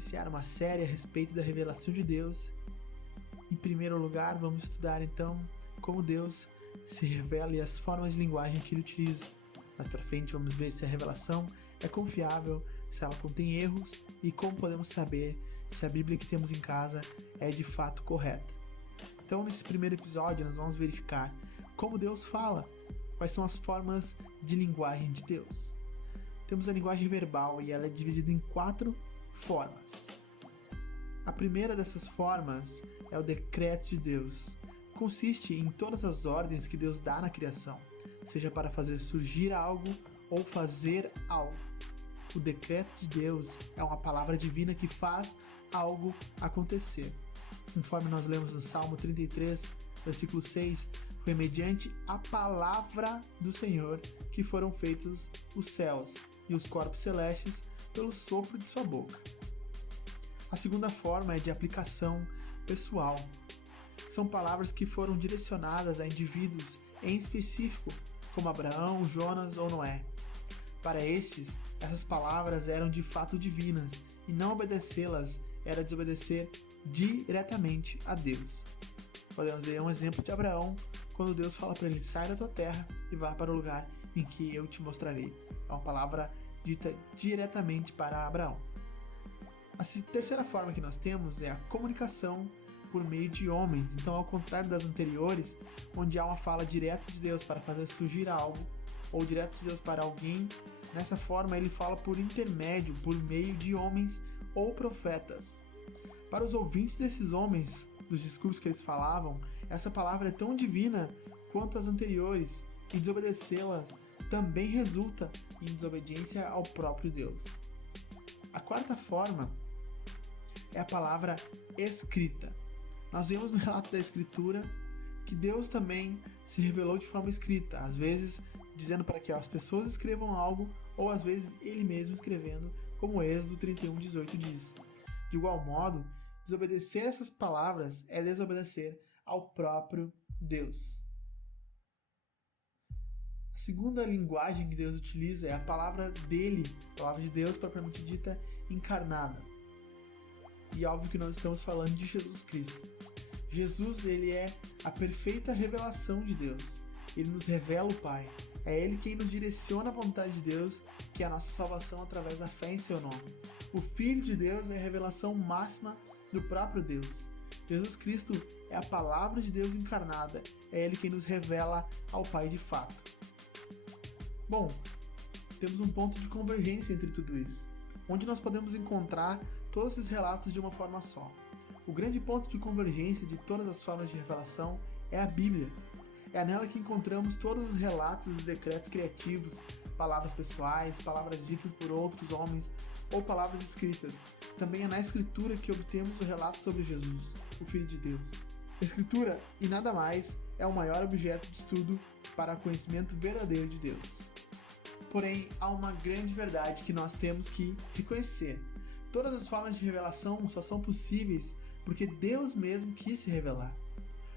iniciar uma série a respeito da revelação de Deus. Em primeiro lugar, vamos estudar então como Deus se revela e as formas de linguagem que Ele utiliza. Mais para frente vamos ver se a revelação é confiável, se ela contém erros e como podemos saber se a Bíblia que temos em casa é de fato correta. Então, nesse primeiro episódio, nós vamos verificar como Deus fala, quais são as formas de linguagem de Deus. Temos a linguagem verbal e ela é dividida em 4 formas. A primeira dessas formas é o decreto de Deus. Consiste em todas as ordens que Deus dá na criação, seja para fazer surgir algo ou fazer algo. O decreto de Deus é uma palavra divina que faz algo acontecer. Conforme nós lemos no Salmo 33, versículo 6, foi mediante a palavra do Senhor que foram feitos os céus e os corpos celestes pelo sopro de sua boca. A segunda forma é de aplicação pessoal. São palavras que foram direcionadas a indivíduos em específico, como Abraão, Jonas ou Noé. Para estes, essas palavras eram de fato divinas, e não obedecê-las era desobedecer diretamente a Deus. Podemos ver um exemplo de Abraão, quando Deus fala para ele: sai da tua terra e vá para o lugar em que eu te mostrarei. É uma palavra dita diretamente para Abraão. A terceira forma que nós temos é a comunicação por meio de homens. Então, ao contrário das anteriores, onde há uma fala direta de Deus para fazer surgir algo, ou direto de Deus para alguém, nessa forma ele fala por intermédio, por meio de homens ou profetas. Para os ouvintes desses homens, dos discursos que eles falavam, essa palavra é tão divina quanto as anteriores, e desobedecê-la também resulta em desobediência ao próprio Deus. A quarta forma é a palavra escrita. Nós vemos no relato da Escritura que Deus também se revelou de forma escrita, às vezes dizendo para que as pessoas escrevam algo, ou às vezes Ele mesmo escrevendo, como Êxodo 31:18 diz. De igual modo, desobedecer essas palavras é desobedecer ao próprio Deus. A segunda linguagem que Deus utiliza é a palavra dele, a palavra de Deus propriamente dita, encarnada. E óbvio que nós estamos falando de Jesus Cristo. Jesus, ele é a perfeita revelação de Deus. Ele nos revela o Pai. É Ele quem nos direciona à vontade de Deus, que é a nossa salvação através da fé em seu nome. O Filho de Deus é a revelação máxima do próprio Deus. Jesus Cristo é a palavra de Deus encarnada. É Ele quem nos revela ao Pai de fato. Bom, temos um ponto de convergência entre tudo isso, onde nós podemos encontrar todos esses relatos de uma forma só. O grande ponto de convergência de todas as formas de revelação é a Bíblia. É nela que encontramos todos os relatos e decretos criativos, palavras pessoais, palavras ditas por outros homens ou palavras escritas. Também é na Escritura que obtemos o relato sobre Jesus, o Filho de Deus. A Escritura, e nada mais, é o maior objeto de estudo para o conhecimento verdadeiro de Deus. Porém, há uma grande verdade que nós temos que reconhecer. Todas as formas de revelação só são possíveis porque Deus mesmo quis se revelar.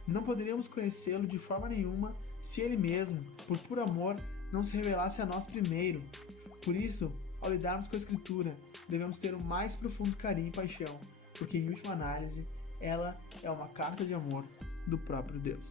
Não poderíamos conhecê-lo de forma nenhuma se Ele mesmo, por puro amor, não se revelasse a nós primeiro. Por isso, ao lidarmos com a Escritura, devemos ter o mais profundo carinho e paixão, porque em última análise, ela é uma carta de amor do próprio Deus.